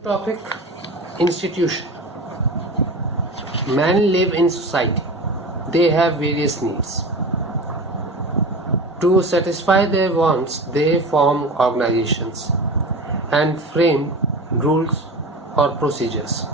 Topic: Institution. Men live in society. They have various needs. To satisfy their wants, they form organizations and frame rules or procedures.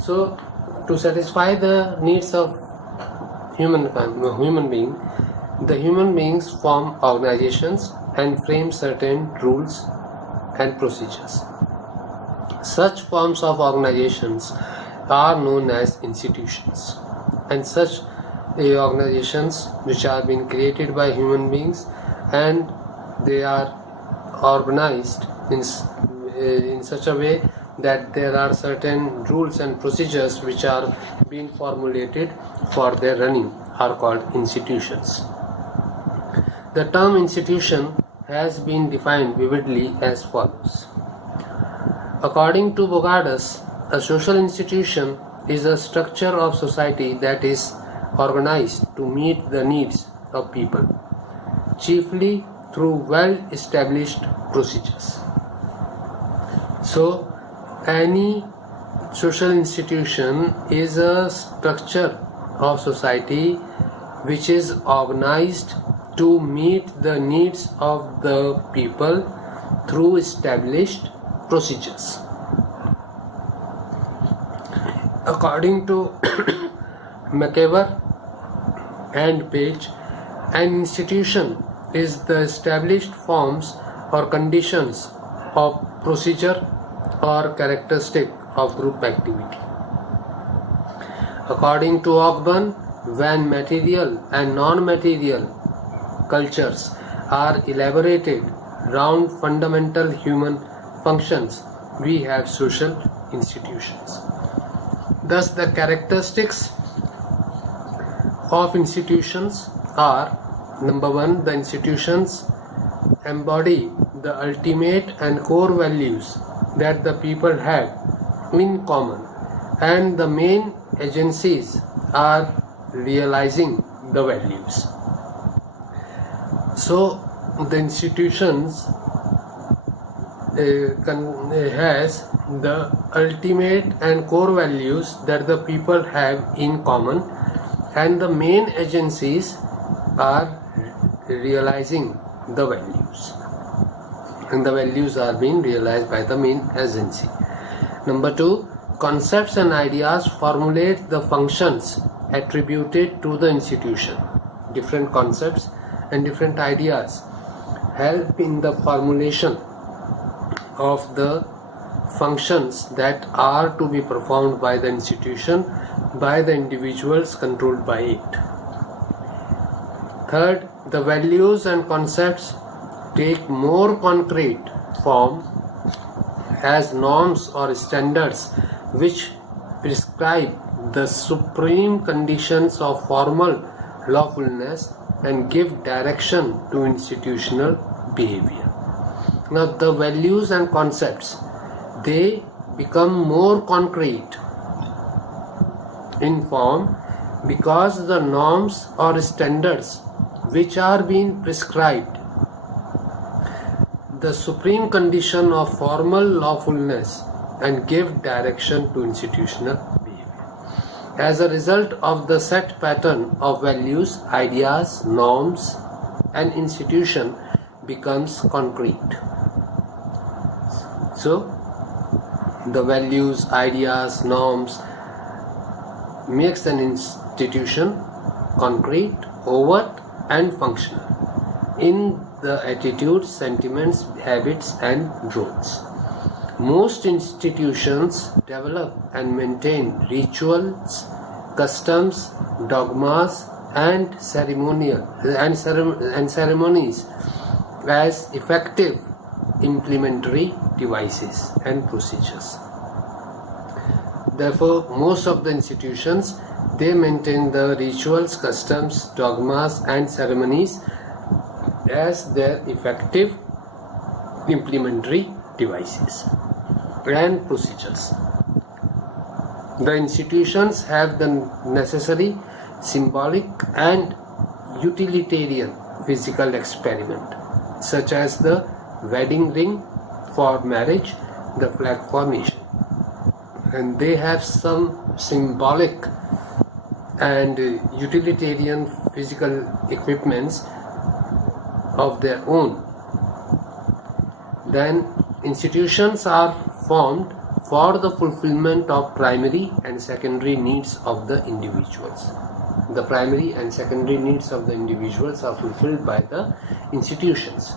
So, to satisfy the needs of human being, the human beings form organizations and frame certain rules and procedures. Such forms of organizations are known as institutions, and such organizations which are being created by human beings, and they are organized in such a way that there are certain rules and procedures which are being formulated for their running are called institutions. The term institution has been defined vividly as follows. According to Bogadas, a social institution is a structure of society that is organized to meet the needs of people, chiefly through well-established procedures. So, any social institution is a structure of society which is organized to meet the needs of the people through established procedures. According to McKeever and Page, an institution is the established forms or conditions of procedure or characteristic of group activity. According to Ogburn, when material and non-material cultures are elaborated round fundamental human functions, we have social institutions. Thus, the characteristics of institutions are: number one, the institutions embody the ultimate and core values that the people have in common, and the main agencies are realizing the values. So, the institutions has the ultimate and core values that the people have in common, and the main agencies are realizing the values, and the values are being realized by the main agency. Number two, concepts and ideas formulate the functions attributed to the institution. Different concepts and different ideas help in the formulation of the functions that are to be performed by the institution by the individuals controlled by it. Third, the values and concepts take more concrete form as norms or standards which prescribe the supreme conditions of formal lawfulness and give direction to institutional behavior. Now, the values and concepts, they become more concrete in form because the norms or standards which are being prescribed the supreme condition of formal lawfulness and give direction to institutional behavior. As a result of the set pattern of values, ideas, norms, an institution becomes concrete. So, the values, ideas, norms makes an institution concrete, overt and functional in the attitudes, sentiments, habits and roles. Most institutions develop and maintain rituals, customs, dogmas and ceremonies as effective implementary devices and procedures. Therefore, most of the institutions, they maintain the rituals, customs, dogmas and ceremonies as their effective implementary devices and procedures. The institutions have the necessary symbolic and utilitarian physical experiment, such as the wedding ring for marriage the flag formation, and they have some symbolic and utilitarian physical equipments of their own. Then institutions are formed for the fulfillment of primary and secondary needs of the individuals. The primary and secondary needs of the individuals are fulfilled by the institutions.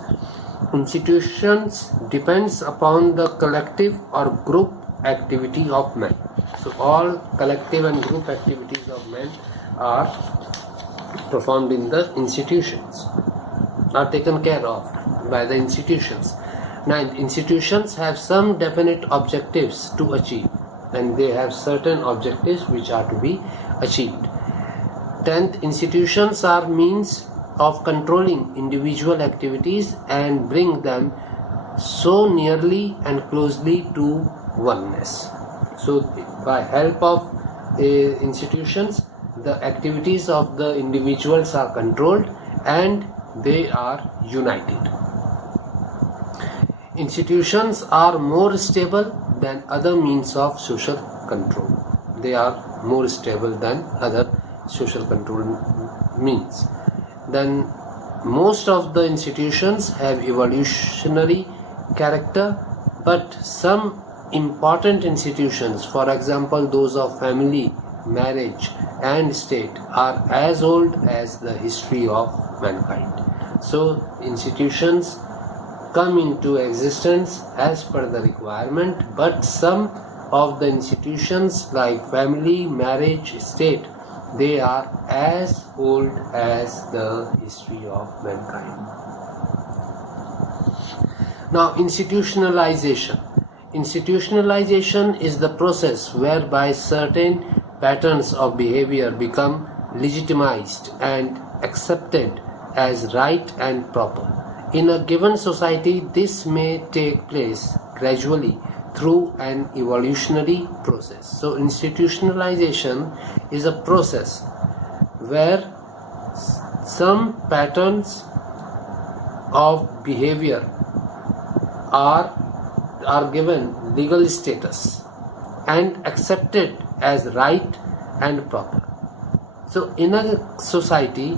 Institutions depends upon the collective or group activity of men. So all collective and group activities of men are performed in the institutions, are taken care of by the institutions. Now, institutions have some definite objectives to achieve, and they have certain objectives which are to be achieved. 10th, institutions are means of controlling individual activities and bring them so nearly and closely to oneness. So by help of institutions, the activities of the individuals are controlled and they are united. Institutions are more stable than other means of social control. They are more stable than other social control means. Then most of the institutions have evolutionary character, but some important institutions, for example those of family, marriage and state, are as old as the history of mankind. So institutions come into existence as per the requirement, but some of the institutions like family, marriage, state, they are as old as the history of mankind. Now, institutionalization. Institutionalization is the process whereby certain patterns of behavior become legitimized and accepted as right and proper. In a given society, this may take place gradually through an evolutionary process. So institutionalization is a process where some patterns of behavior are given legal status and accepted as right and proper. So in a society,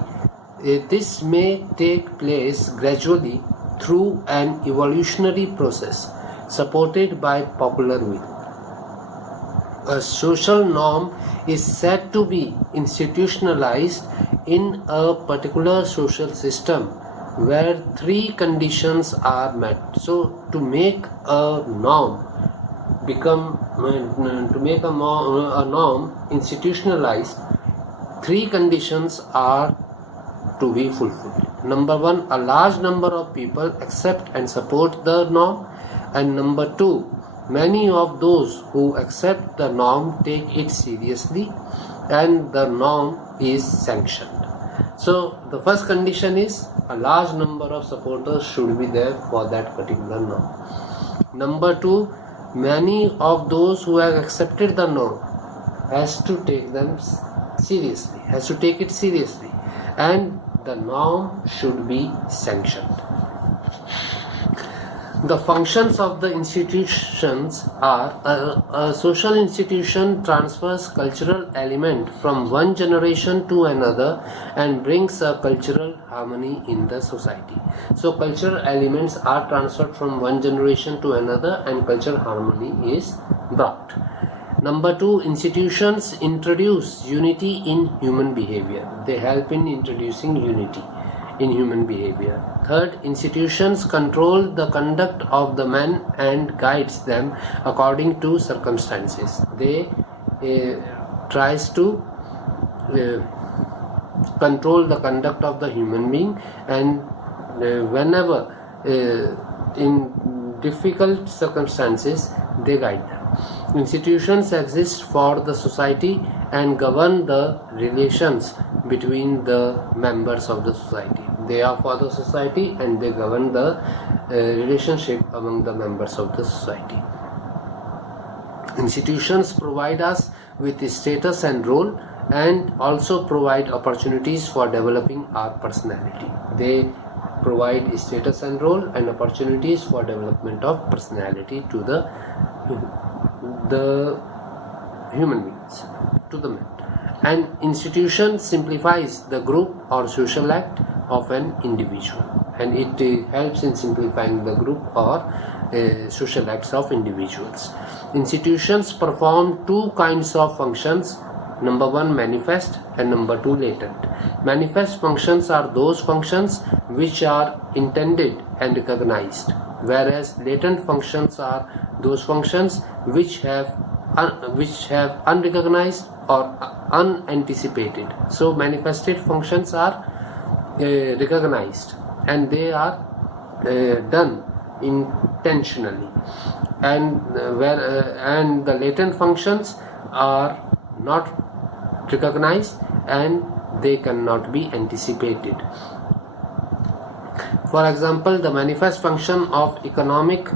this may take place gradually through an evolutionary process supported by popular will. A social norm is said to be institutionalized in a particular social system where three conditions are met. So to make a norm institutionalized, three conditions are to be fulfilled. Number one, a large number of people accept and support the norm, and number two, many of those who accept the norm take it seriously and the norm is sanctioned. So the first condition is a large number of supporters should be there for that particular norm. Number two, many of those who have accepted the norm has to take it seriously, and the norm should be sanctioned. The functions of the institutions are a social institution transfers cultural element from one generation to another and brings a cultural harmony in the society. So cultural elements are transferred from one generation to another and cultural harmony is brought. Number two, institutions introduce unity in human behavior. They help in introducing unity in human behavior. Third, institutions control the conduct of the men and guides them according to circumstances. They tries to control the conduct of the human being, and whenever in difficult circumstances they guide them. Institutions exist for the society and govern the relations between the members of the society. They are for the society and they govern the relationship among the members of the society. Institutions provide us with status and role and also provide opportunities for developing our personality. They provide status and role and opportunities for development of personality to the human beings, to the men. An institution simplifies the group or social act of an individual, and it helps in simplifying the group or social acts of individuals. Institutions perform two kinds of functions. Number one, manifest, and number two, latent. Manifest functions are those functions which are intended and recognized, whereas latent functions are those functions which have unrecognized or unanticipated. So manifested functions are recognized and they are done intentionally, and and the latent functions are not recognized and they cannot be anticipated. For example, the manifest function of economic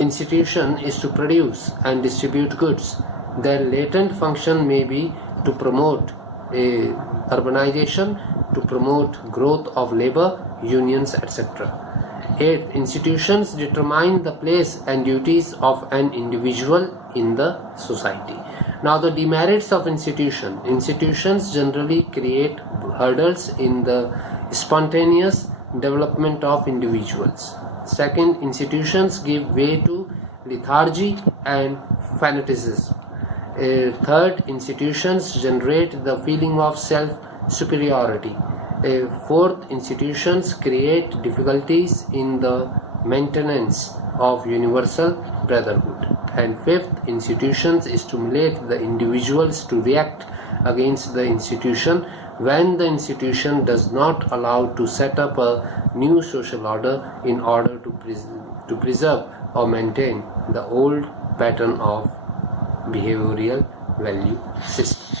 institution is to produce and distribute goods. Their latent function may be to promote urbanization, to promote growth of labor, unions, etc. 8. Institutions determine the place and duties of an individual in the society. Now, the demerits of institutions generally create hurdles in the spontaneous development of individuals. Second, institutions give way to lethargy and fanaticism. Third, institutions generate the feeling of self-superiority. Fourth, institutions create difficulties in the maintenance of universal brotherhood. And fifth, institutions stimulate the individuals to react against the institution when the institution does not allow to set up a new social order in order to preserve or maintain the old pattern of behavioral value system.